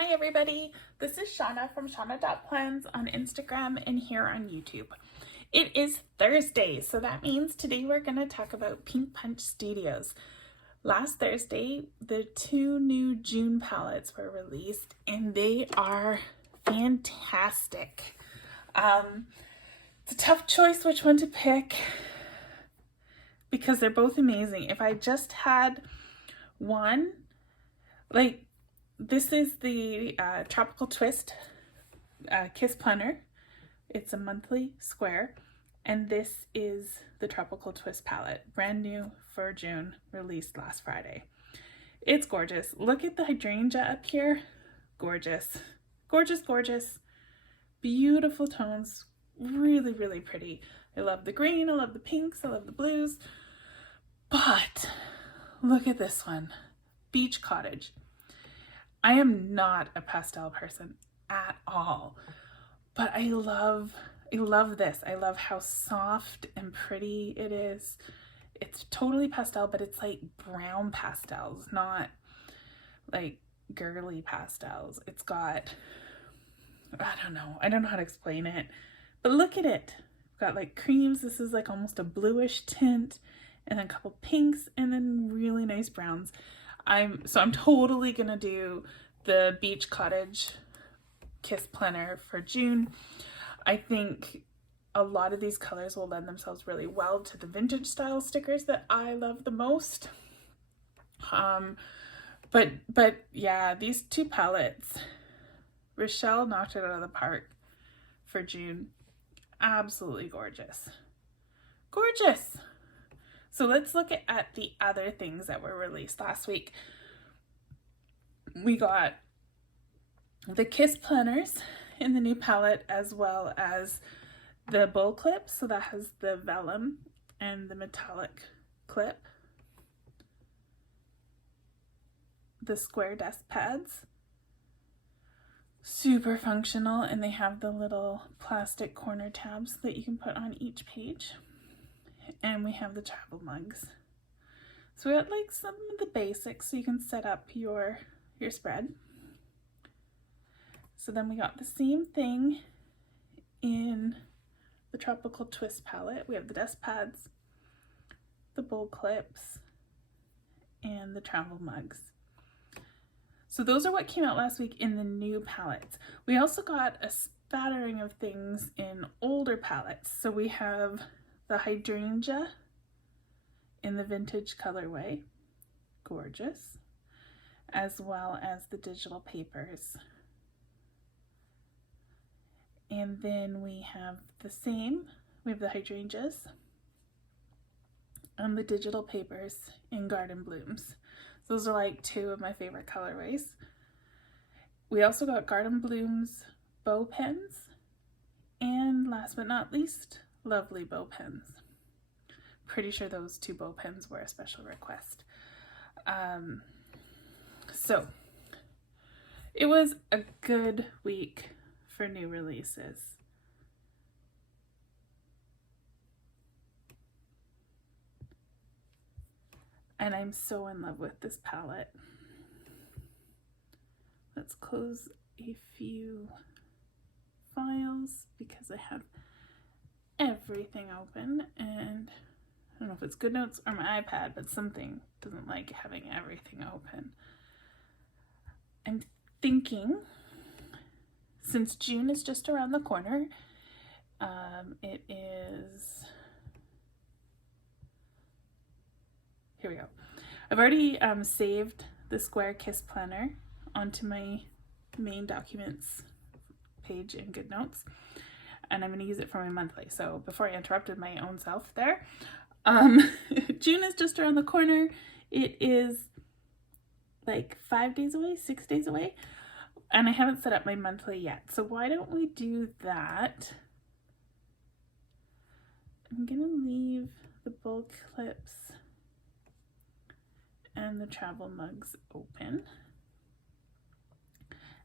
Hi everybody, this is Shauna from Shauna.plans on Instagram and here on YouTube. It is Thursday, so that means today we're going to talk about Pink Punch Studios. Last Thursday, the 2 new June palettes were released and they are fantastic. It's a tough choice which one to pick because they're both amazing. If I just had one, this is the Tropical Twist Kiss Planner. It's a monthly square. And this is the Tropical Twist palette. Brand new for June, released last Friday. It's gorgeous. Look at the hydrangea up here. Gorgeous. Gorgeous, gorgeous. Beautiful tones. Really, really pretty. I love the green. I love the pinks. I love the blues. But look at this one. Beach Cottage. I am not a pastel person at all, but I love this. I love how soft and pretty it is. It's totally pastel, but it's like brown pastels, not like girly pastels. It's got, I don't know how to explain it, but look at it. It's got like creams. This is like almost a bluish tint, and then a couple pinks, and then really nice browns. I'm totally gonna do the Beach Cottage Kiss Planner for June. I think a lot of these colors will lend themselves really well to the vintage style stickers that I love the most. But yeah, these two palettes, Rochelle knocked it out of the park for June. Absolutely gorgeous. Gorgeous. So let's look at the other things that were released last week. We got the Kiss Planners in the new palette, as well as the bowl clip. So that has the vellum and the metallic clip. The square desk pads. Super functional, and they have the little plastic corner tabs that you can put on each page. And we have the travel mugs. So we got like some of the basics so you can set up your spread. So then we got the same thing in the Tropical Twist palette. We have the desk pads, the bowl clips, and the travel mugs. So those are what came out last week in the new palettes. We also got a spattering of things in older palettes. So we have the hydrangea in the vintage colorway, gorgeous, as well as the digital papers. And then we have we have the hydrangeas and the digital papers in Garden Blooms. Those are like two of my favorite colorways. We also got Garden Blooms bow pens, and last but not least, lovely bow pens. Pretty sure those two bow pens were a special request. So it was a good week for new releases. And I'm so in love with this palette. Let's close a few files because I have everything open, and I don't know if it's GoodNotes or my iPad, but something doesn't like having everything open. I'm thinking, since June is just around the corner, it is, here we go. I've already saved the Square Kiss Planner onto my main documents page in GoodNotes, and I'm going to use it for my monthly. So before I interrupted my own self there, June is just around the corner. It is like 5 days away, 6 days away, and I haven't set up my monthly yet. So why don't we do that? I'm going to leave the bowl clips and the travel mugs open.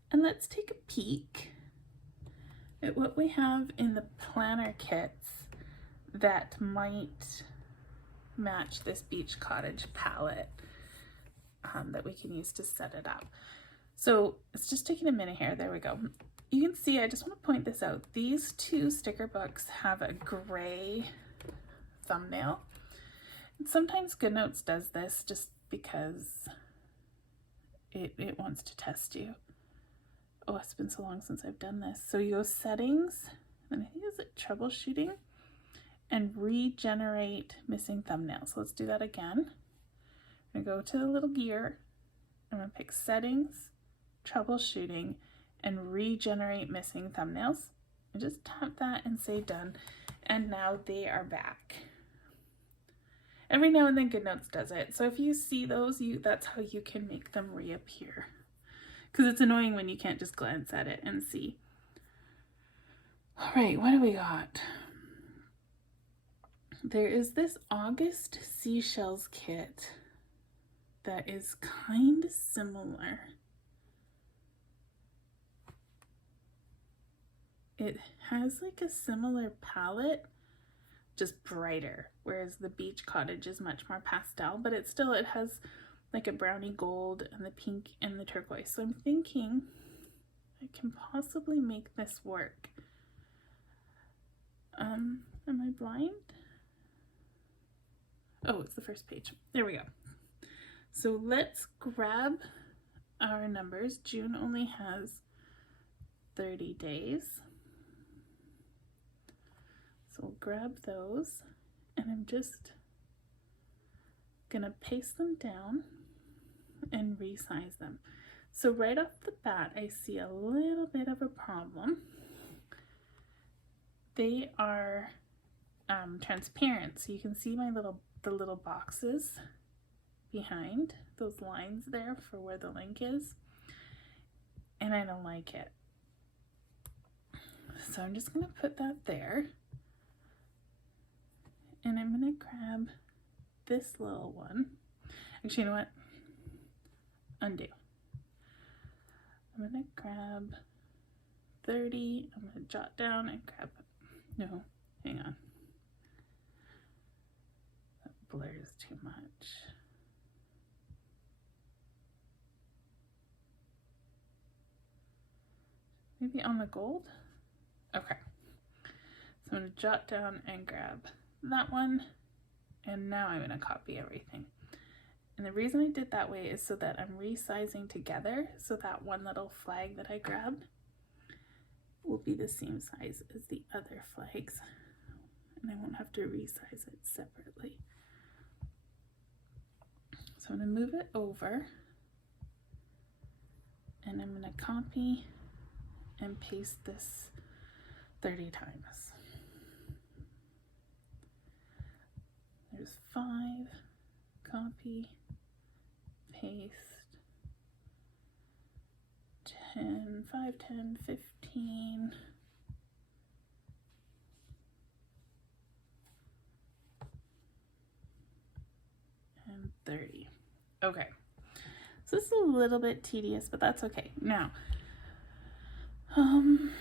And let's take a peek at what we have in the planner kits that might match this Beach Cottage palette that we can use to set it up. So it's just taking a minute here. There we go. You can see, I just want to point this out. These two sticker books have a gray thumbnail. And sometimes GoodNotes does this just because it wants to test you. Oh, it's been so long since I've done this. So you go settings, and I think it's like troubleshooting, and regenerate missing thumbnails. So let's do that again. I'm gonna go to the little gear. I'm gonna pick settings, troubleshooting, and regenerate missing thumbnails. And just tap that and say done. And now they are back. Every now and then GoodNotes does it. So if you see those, that's how you can make them reappear. Because it's annoying when you can't just glance at it and see. All right, what do we got? There is this August Seashells kit that is kind of similar. It has like a similar palette, just brighter, whereas the Beach Cottage is much more pastel, but it has like a brownie gold and the pink and the turquoise. So I'm thinking I can possibly make this work. Am I blind? Oh, it's the first page. There we go. So let's grab our numbers. June only has 30 days. So we'll grab those, and I'm just gonna paste them down and resize them. So right off the bat, I see a little bit of a problem. They are transparent, so you can see the little boxes behind those lines there for where the link is, and I don't like it. So I'm just gonna put that there, and I'm gonna grab this little one. Actually, you know what? Undo. I'm gonna grab 30. I'm gonna jot down and grab, no, hang on. That blurs too much. Maybe on the gold? Okay. So I'm gonna jot down and grab that one, and now I'm gonna copy everything. And the reason I did that way is so that I'm resizing together, so that one little flag that I grabbed will be the same size as the other flags, and I won't have to resize it separately. So I'm going to move it over, and I'm going to copy and paste this 30 times. There's 5, copy, paste, 10, 5, 10, 15, and 30. Okay, so this is a little bit tedious, but that's okay. Now, I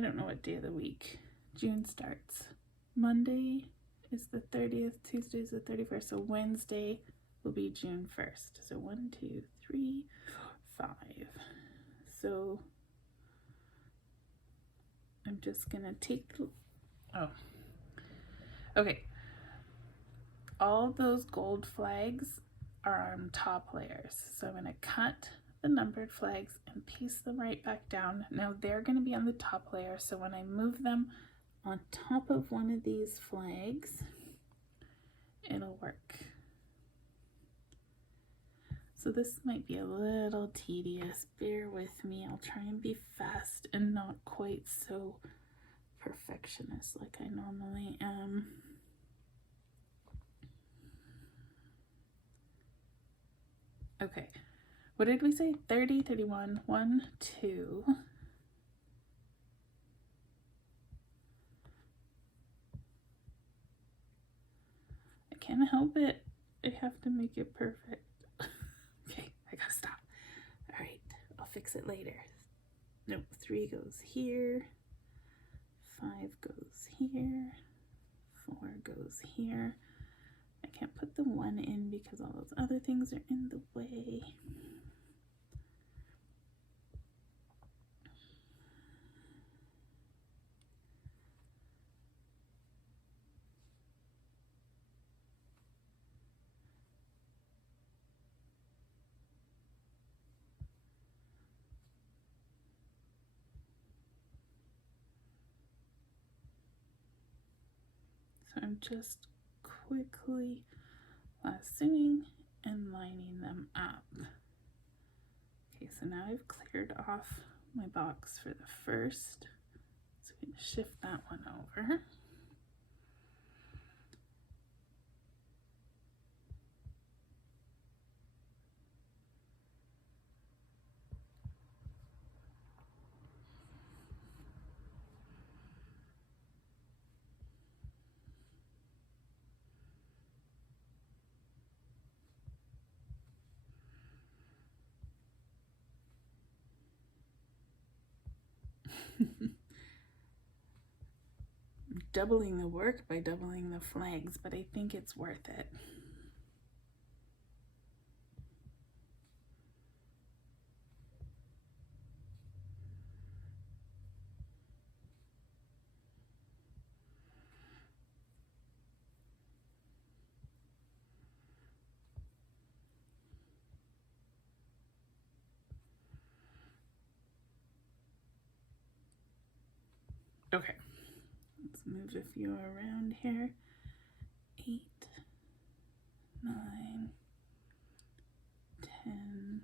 don't know what day of the week June starts. Monday is the 30th, Tuesday is the 31st, so Wednesday will be June 1st. So 1, 2, 3, 4, 5. So I'm just gonna take, okay. All those gold flags are on top layers. So I'm gonna cut the numbered flags and paste them right back down. Now they're gonna be on the top layer, so when I move them on top of one of these flags, it'll work. So this might be a little tedious, bear with me. I'll try and be fast and not quite so perfectionist like I normally am. Okay, what did we say? 30, 31, 1, 2. I can't help it. I have to make it perfect. Okay, I gotta stop. All right, I'll fix it later. Nope, 3 goes here, 5 goes here, 4 goes here. I can't put the 1 in because all those other things are in the way. I'm just quickly lassoing and lining them up. Okay, so now I've cleared off my box for the first. So I'm going to shift that one over. Doubling the work by doubling the flags, but I think it's worth it. Okay, let's move a few around here. 8, 9, 10,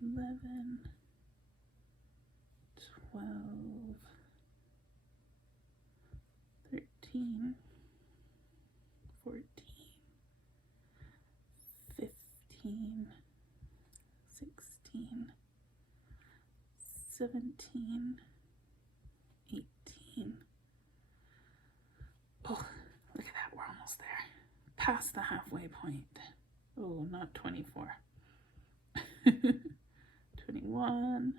11, 12, 13, 14, 15, 16, 17, 18. Oh, look at that, we're almost there. Past the halfway point. Oh, not 24. 21.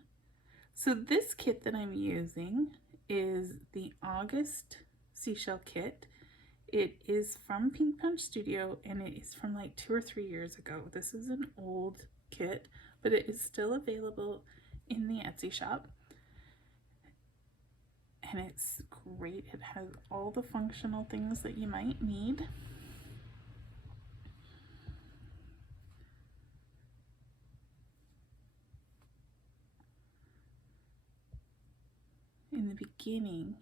So this kit that I'm using is the August Seashell Kit. It is from Pink Punch Studio and it is from like 2 or 3 years ago. This is an old kit, but it is still available in the Etsy shop. And it's great. It has all the functional things that you might need. In the beginning,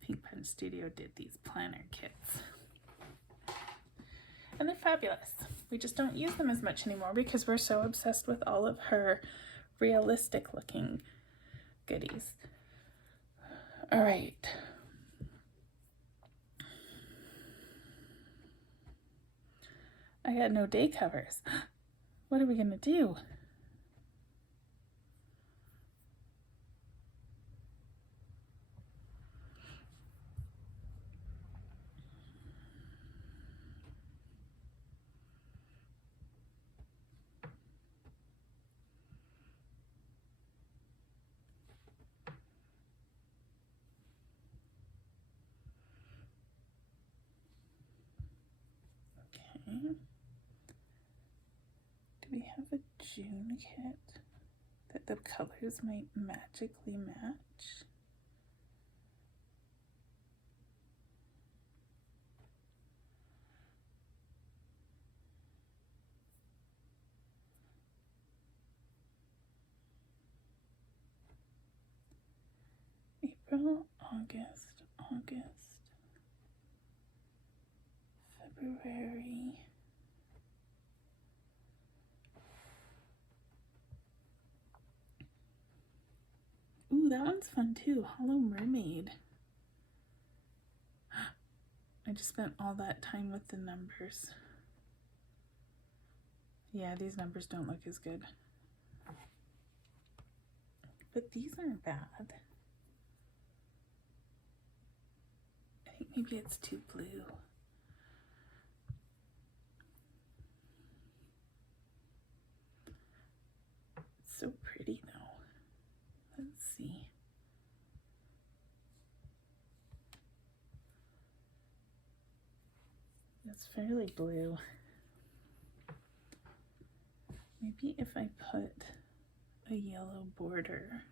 Pink Punch Studio did these planner kits. And they're fabulous. We just don't use them as much anymore because we're so obsessed with all of her realistic looking goodies. All right. I got no day covers. What are we gonna do? Okay. Do we have a June kit that the colors might magically match? April, August, February. Ooh, that one's fun too. Hollow Mermaid. I just spent all that time with the numbers. Yeah, these numbers don't look as good. But these aren't bad. I think maybe it's too blue. It's so pretty though. Let's see. It's fairly blue. Maybe if I put a yellow border.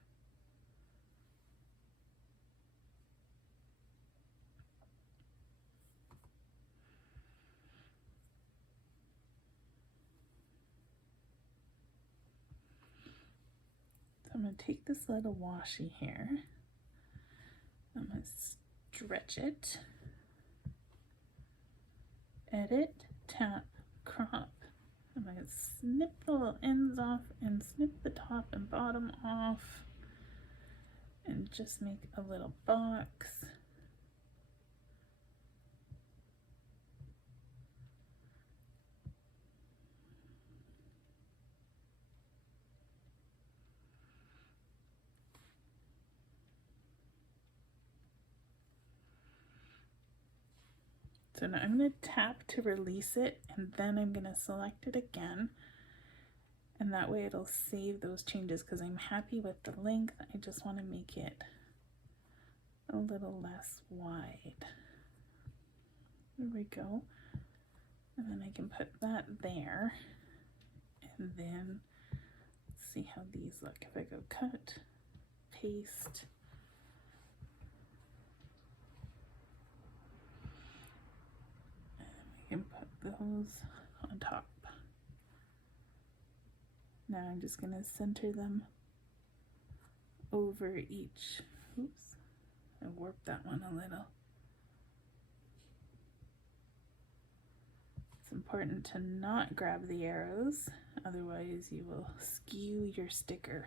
So I'm going to take this little washi here. I'm going to stretch it, edit, tap, crop. I'm going to snip the little ends off and snip the top and bottom off and just make a little box. So now I'm going to tap to release it, and then I'm going to select it again. And that way it'll save those changes because I'm happy with the length. I just want to make it a little less wide. There we go. And then I can put that there. And then see how these look. If I go cut, paste, and put those on top. Now I'm just going to center them over each. Oops, I warped that one a little. It's important to not grab the arrows, otherwise you will skew your sticker.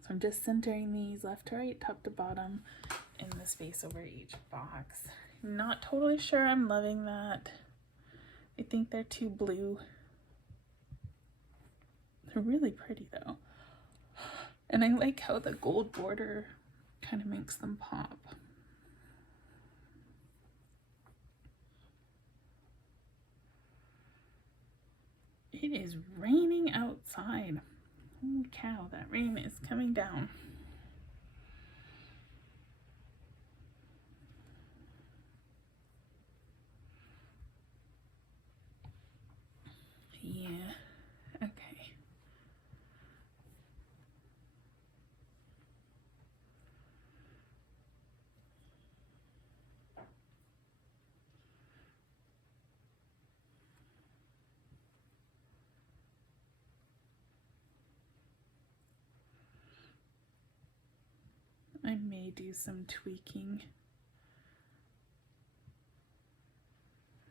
So I'm just centering these left to right, top to bottom, in the space over each box. Not totally sure I'm loving that. I think they're too blue. They're really pretty though. And I like how the gold border kind of makes them pop. It is raining outside. Holy cow, that rain is coming down. Yeah, okay. I may do some tweaking.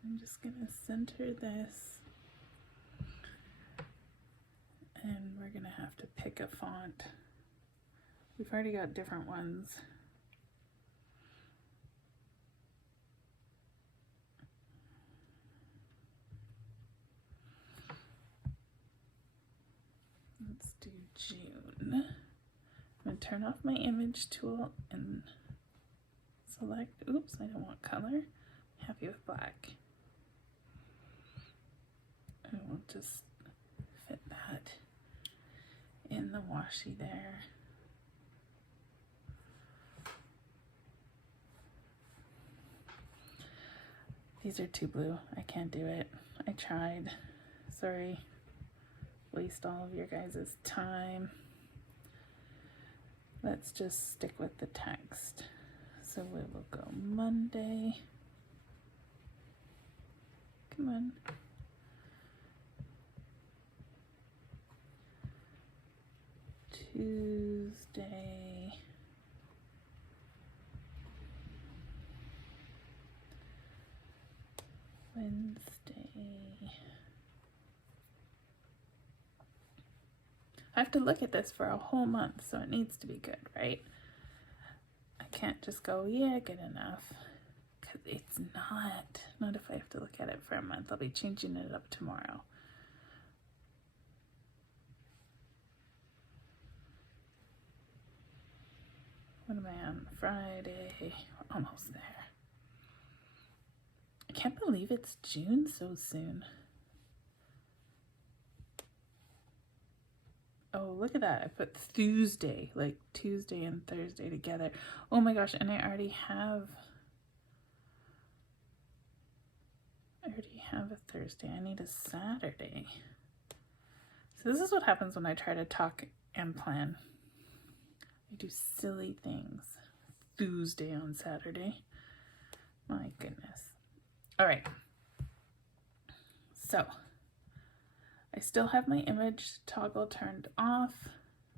I'm just gonna center this. And we're gonna have to pick a font. We've already got different ones. Let's do June. I'm gonna turn off my image tool and select, oops, I don't want color. I'm happy with black. And we'll just fit that in the washi there. These are too blue. I can't do it. I tried. Sorry. Waste all of your guys' time. Let's just stick with the text. So we will go Monday. Come on. Tuesday. Wednesday. I have to look at this for a whole month, so it needs to be good, right? I can't just go, yeah, good enough, because it's not. Not if I have to look at it for a month. I'll be changing it up tomorrow. What am I on? Friday. We're almost there. I can't believe it's June so soon. Oh, look at that. I put Tuesday, like Tuesday and Thursday together. Oh my gosh, and I already have a Thursday. I need a Saturday. So this is what happens when I try to talk and plan. I do silly things. Tuesday on Saturday. My goodness. All right. So I still have my image toggle turned off,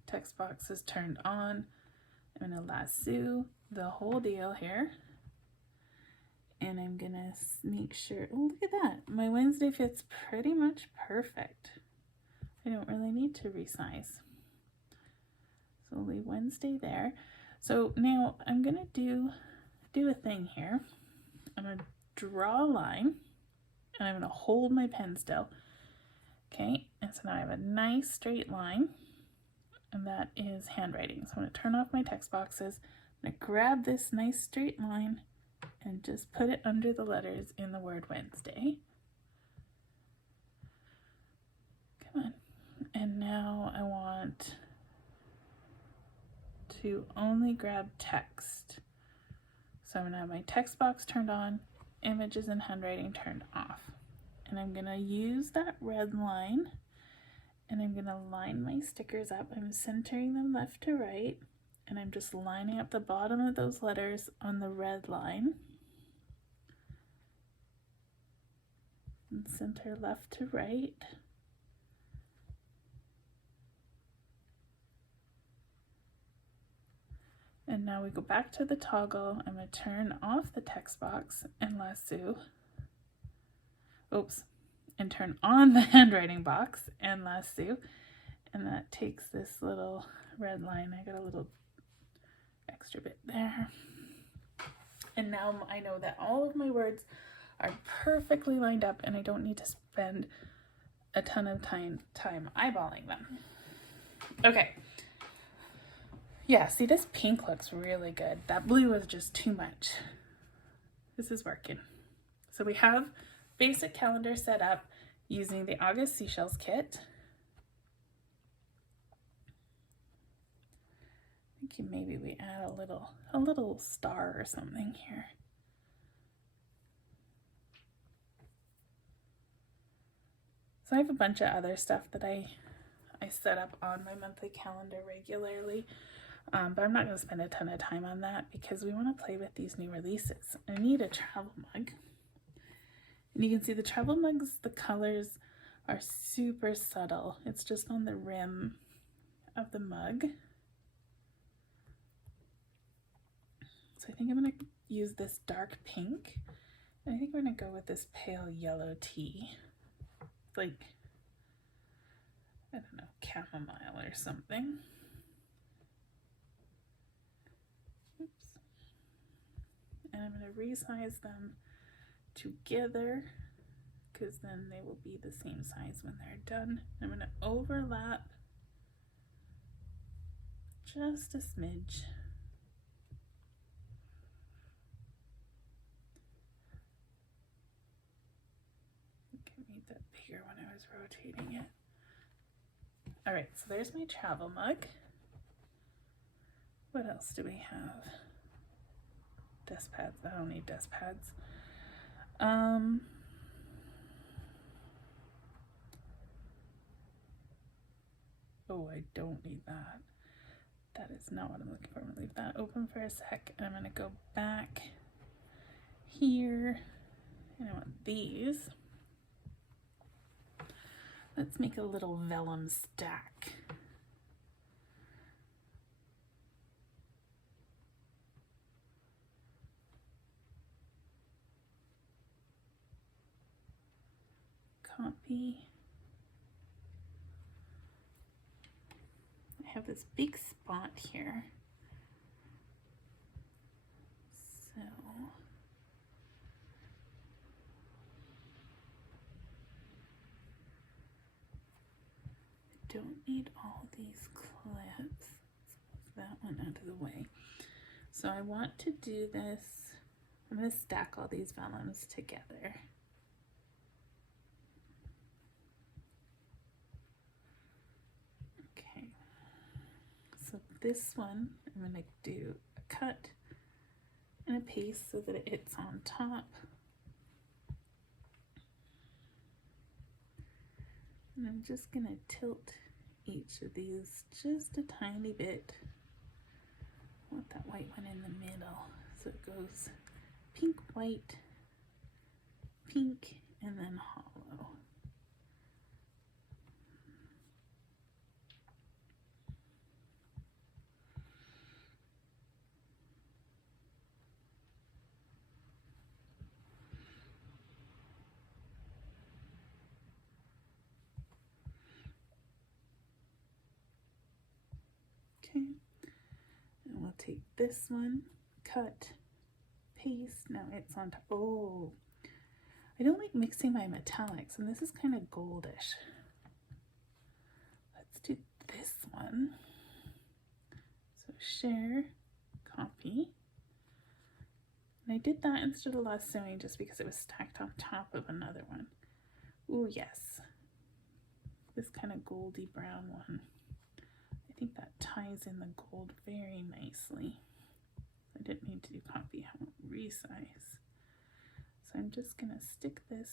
text box is turned on, I'm going to lasso the whole deal here. And I'm going to make sure, oh, look at that. My Wednesday fits pretty much perfect. I don't really need to resize. So we'll leave Wednesday there. So now I'm going to do a thing here. I'm going to draw a line and I'm going to hold my pen still. Okay, and so now I have a nice straight line, and that is handwriting. So I'm going to turn off my text boxes. I'm going to grab this nice straight line and just put it under the letters in the word Wednesday. Come on. And now I want to only grab text. So I'm going to have my text box turned on, images and handwriting turned off. And I'm going to use that red line and I'm going to line my stickers up. I'm centering them left to right and I'm just lining up the bottom of those letters on the red line. And center left to right. And now we go back to the toggle. I'm going to turn off the text box and lasso. Oops. And turn on the handwriting box and lasso. And that takes this little red line. I got a little extra bit there. And now I know that all of my words are perfectly lined up and I don't need to spend a ton of time eyeballing them. Okay. Yeah, see, this pink looks really good. That blue is just too much. This is working. So we have basic calendar set up using the August Seashells kit. I think maybe we add a little star or something here. So I have a bunch of other stuff that I set up on my monthly calendar regularly. But I'm not going to spend a ton of time on that because we want to play with these new releases. I need a travel mug. And you can see the travel mugs, the colors are super subtle. It's just on the rim of the mug. So I think I'm going to use this dark pink. And I think we're going to go with this pale yellow tea. Like, I don't know, chamomile or something. And I'm going to resize them together because then they will be the same size when they're done. I'm going to overlap just a smidge. I think I made that bigger when I was rotating it. All right, so there's my travel mug. What else do we have? Desk pads. I don't need desk pads. Oh, I don't need that. That is not what I'm looking for. I'm gonna leave that open for a sec and I'm gonna go back here and I want these. Let's make a little vellum stack. Copy. I have this big spot here. So I don't need all these clips. Let's move that one out of the way. So I want to do this. I'm going to stack all these vellums together. So this one, I'm going to do a cut and a paste so that it's on top. And I'm just going to tilt each of these just a tiny bit. I want that white one in the middle. So it goes pink, white, pink, and then hollow. this one, cut, paste. Now it's on top. Oh, I don't like mixing my metallics, and this is kind of goldish. Let's do this one. So share, copy. And I did that instead of lassoing just because it was stacked on top of another one. Ooh, yes. This kind of goldy brown one. I think that ties in the gold very nicely. I didn't need to do copy, I won't resize. So I'm just gonna stick this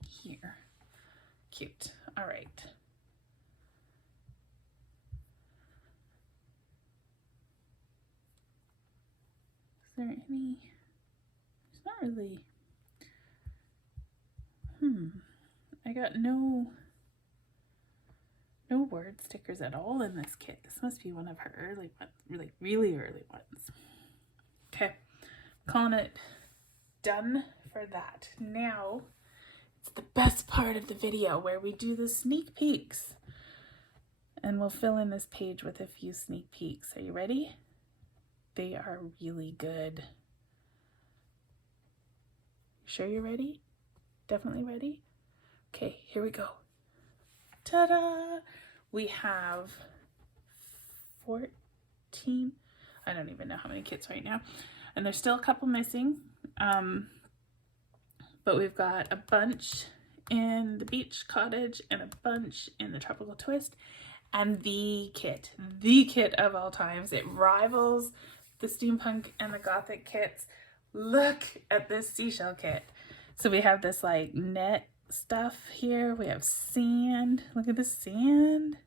here. Cute. All right. Is there any, there's not really, I got no word stickers at all in this kit. This must be one of her early ones, really early ones. Okay, calling it done for that. Now it's the best part of the video where we do the sneak peeks, and we'll fill in this page with a few sneak peeks. Are you ready? They are really good. Sure you're ready? Definitely ready? Okay, here we go. Ta-da! We have 14, I don't even know how many kits right now, and there's still a couple missing, but we've got a bunch in the beach cottage and a bunch in the tropical twist, and the kit of all times. It rivals the steampunk and the gothic kits. Look at this seashell kit. So we have this like net stuff here. We have sand. Look at the sand.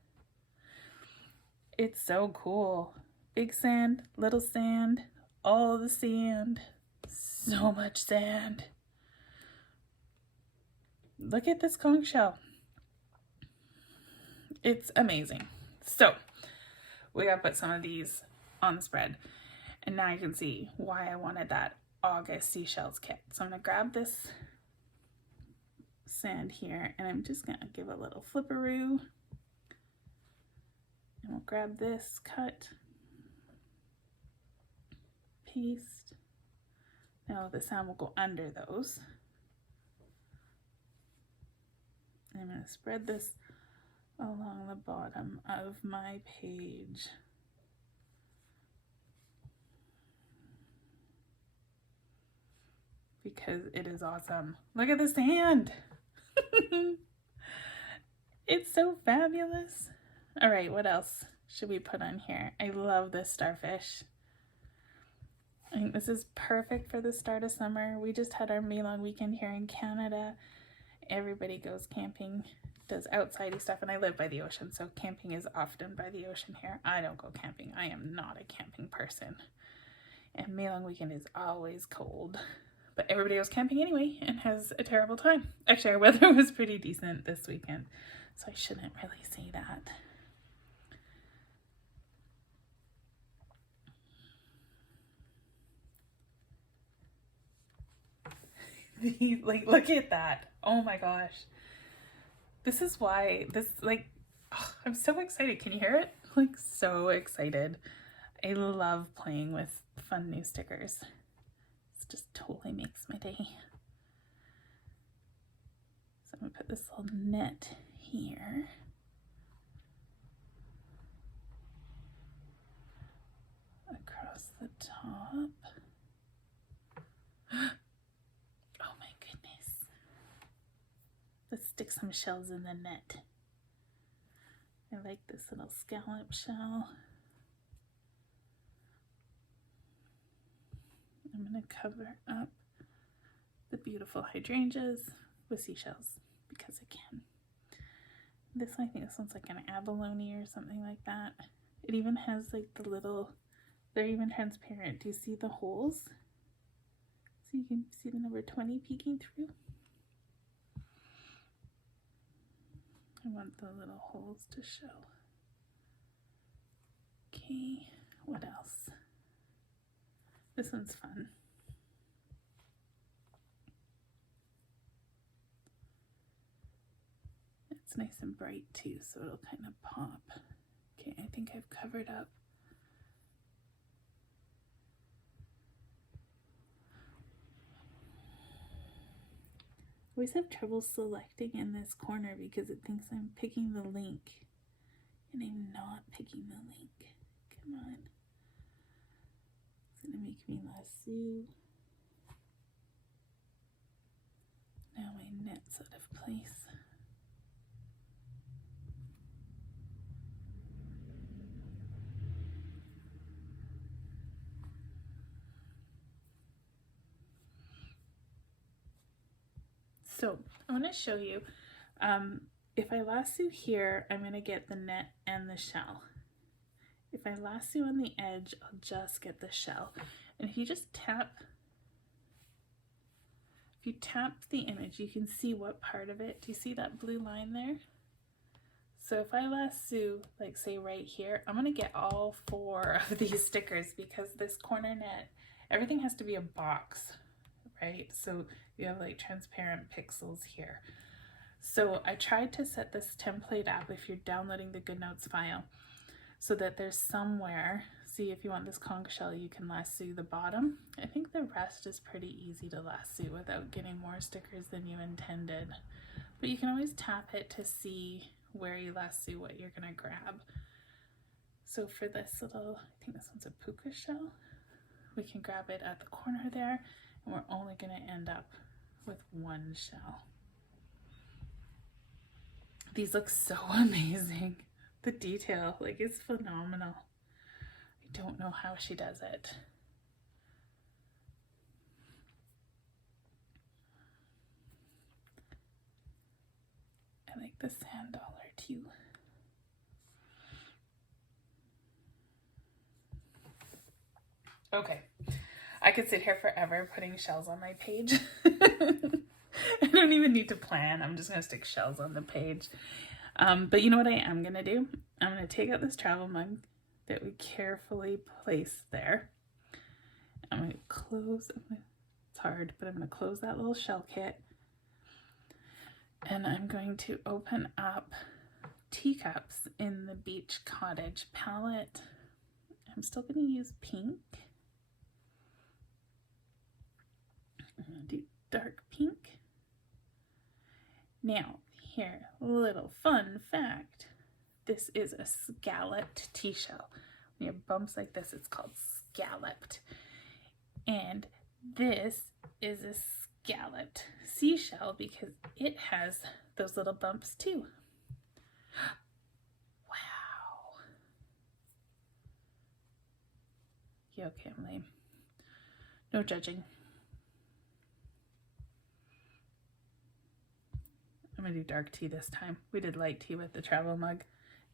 It's so cool. Big sand, little sand, all the sand. So much sand. Look at this conch shell. It's amazing. So we gotta put some of these on the spread. And now you can see why I wanted that August seashells kit. So I'm gonna grab this sand here and I'm just gonna give a little flipperoo. And we'll grab this, cut, paste. Now the sand will go under those. I'm gonna spread this along the bottom of my page. Because it is awesome. Look at the sand. It's so fabulous. All right, what else should we put on here? I love this starfish. I think this is perfect for the start of summer. We just had our May long weekend here in Canada. Everybody goes camping, does outsidey stuff, and I live by the ocean, so camping is often by the ocean here. I don't go camping. I am not a camping person. And May long weekend is always cold. But everybody goes camping anyway and has a terrible time. Actually, our weather was pretty decent this weekend, so I shouldn't really say that. Like, look at that. Oh my gosh. This is why I'm so excited. Can you hear it? Like, so excited. I love playing with fun new stickers. Just totally makes my day. So I'm gonna put this little net here. Across the top. Oh my goodness. Let's stick some shells in the net. I like this little scallop shell. I'm going to cover up the beautiful hydrangeas with seashells because I can. This one, I think this one's like an abalone or something like that. It even has like the little, they're even transparent. Do you see the holes? So you can see the number 20 peeking through. I want the little holes to show. Okay, what else? This one's fun. It's nice and bright too, so it'll kind of pop. Okay, I think I've covered up always have trouble selecting in this corner because it thinks I'm picking the link. And I'm not picking the link. Come on. It's gonna make me lasso. Now my net's out of place. So I want to show you, if I lasso here, I'm going to get the net and the shell. If I lasso on the edge, I'll just get the shell. And if you just tap, if you tap the image, you can see what part of it. Do you see that blue line there? So if I lasso, like say right here, I'm going to get all 4 of these stickers because this corner net, everything has to be a box, right? So you have like transparent pixels here. So I tried to set this template up if you're downloading the GoodNotes file so that there's somewhere, see if you want this conch shell, you can lasso the bottom. I think the rest is pretty easy to lasso without getting more stickers than you intended. But you can always tap it to see where you lasso what you're gonna grab. So for this little, I think this one's a Puka Shell, we can grab it at the corner there, and we're only gonna end up with 1 shell. These look so amazing. The detail, like, it's phenomenal. I don't know how she does it. I like the sand dollar too. Okay, I could sit here forever putting shells on my page. I don't even need to plan. I'm just going to stick shells on the page. But you know what I am going to do? I'm going to take out this travel mug that we carefully placed there. I'm going to close, it's hard, but I'm going to close that little shell kit. And I'm going to open up teacups in the Beach Cottage palette. I'm still going to use pink. I'm going to do dark pink. Now, here, a little fun fact. This is a scalloped tea shell. When you have bumps like this, it's called scalloped. And this is a scalloped seashell because it has those little bumps too. Wow. Yeah, okay, I'm lame. No judging. I'm gonna do dark tea this time. We did light tea with the travel mug.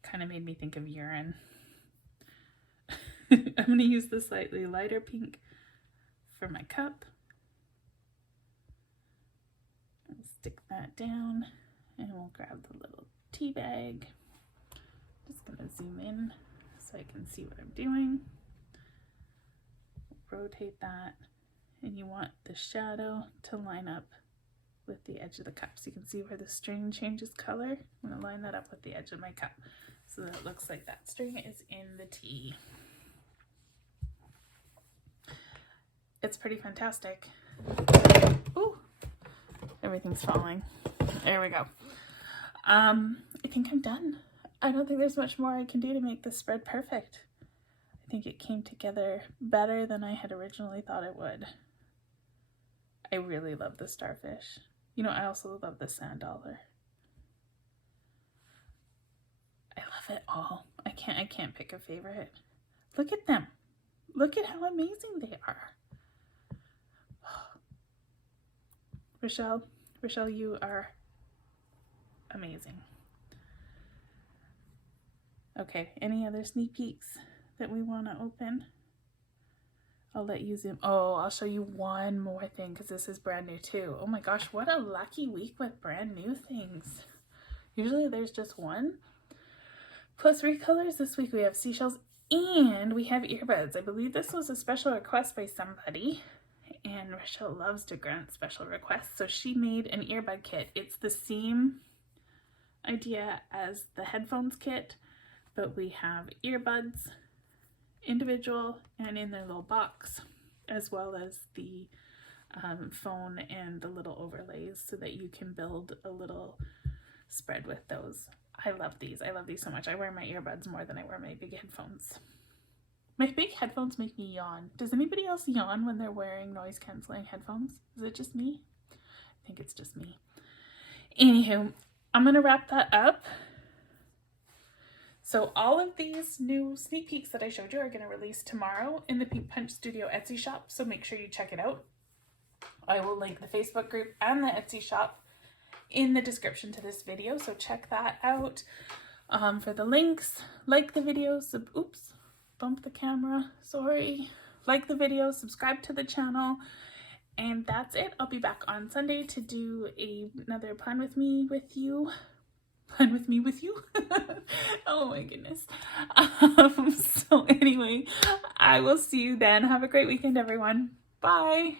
Kind of made me think of urine. I'm gonna use the slightly lighter pink for my cup. I'll stick that down and we'll grab the little tea bag. Just gonna zoom in so I can see what I'm doing. Rotate that, and you want the shadow to line up with the edge of the cup. So you can see where the string changes color. I'm gonna line that up with the edge of my cup so that it looks like that string is in the tea. It's pretty fantastic. Ooh, everything's falling. There we go. I think I'm done. I don't think there's much more I can do to make this spread perfect. I think it came together better than I had originally thought it would. I really love the starfish. You know, I also love the sand dollar. I love it all. I can't pick a favorite. Look at them. Look at how amazing they are. Rochelle, you are amazing. Okay, any other sneak peeks that we want to open? I'll let you zoom. Oh, I'll show you one more thing because this is brand new too. Oh my gosh, what a lucky week with brand new things. Usually there's just one. Plus recolors. This week we have seashells and we have earbuds. I believe this was a special request by somebody, and Rochelle loves to grant special requests, so she made an earbud kit. It's the same idea as the headphones kit, but we have earbuds, individual and in their little box, as well as the phone and the little overlays so that you can build a little spread with those. I love these. I love these so much. I wear my earbuds more than I wear my big headphones. My big headphones make me yawn. Does anybody else yawn when they're wearing noise canceling headphones? Is it just me? I think it's just me. Anywho, I'm going to wrap that up. So all of these new sneak peeks that I showed you are going to release tomorrow in the Pink Punch Studio Etsy shop, so make sure you check it out. I will link the Facebook group and the Etsy shop in the description to this video, so check that out. For the links, like the video, oops, bumped the camera, sorry. Like the video, subscribe to the channel, and that's it. I'll be back on Sunday to do another plan with me with you. Plan with me with you? Oh my goodness. So anyway, I will see you then. Have a great weekend, everyone. Bye.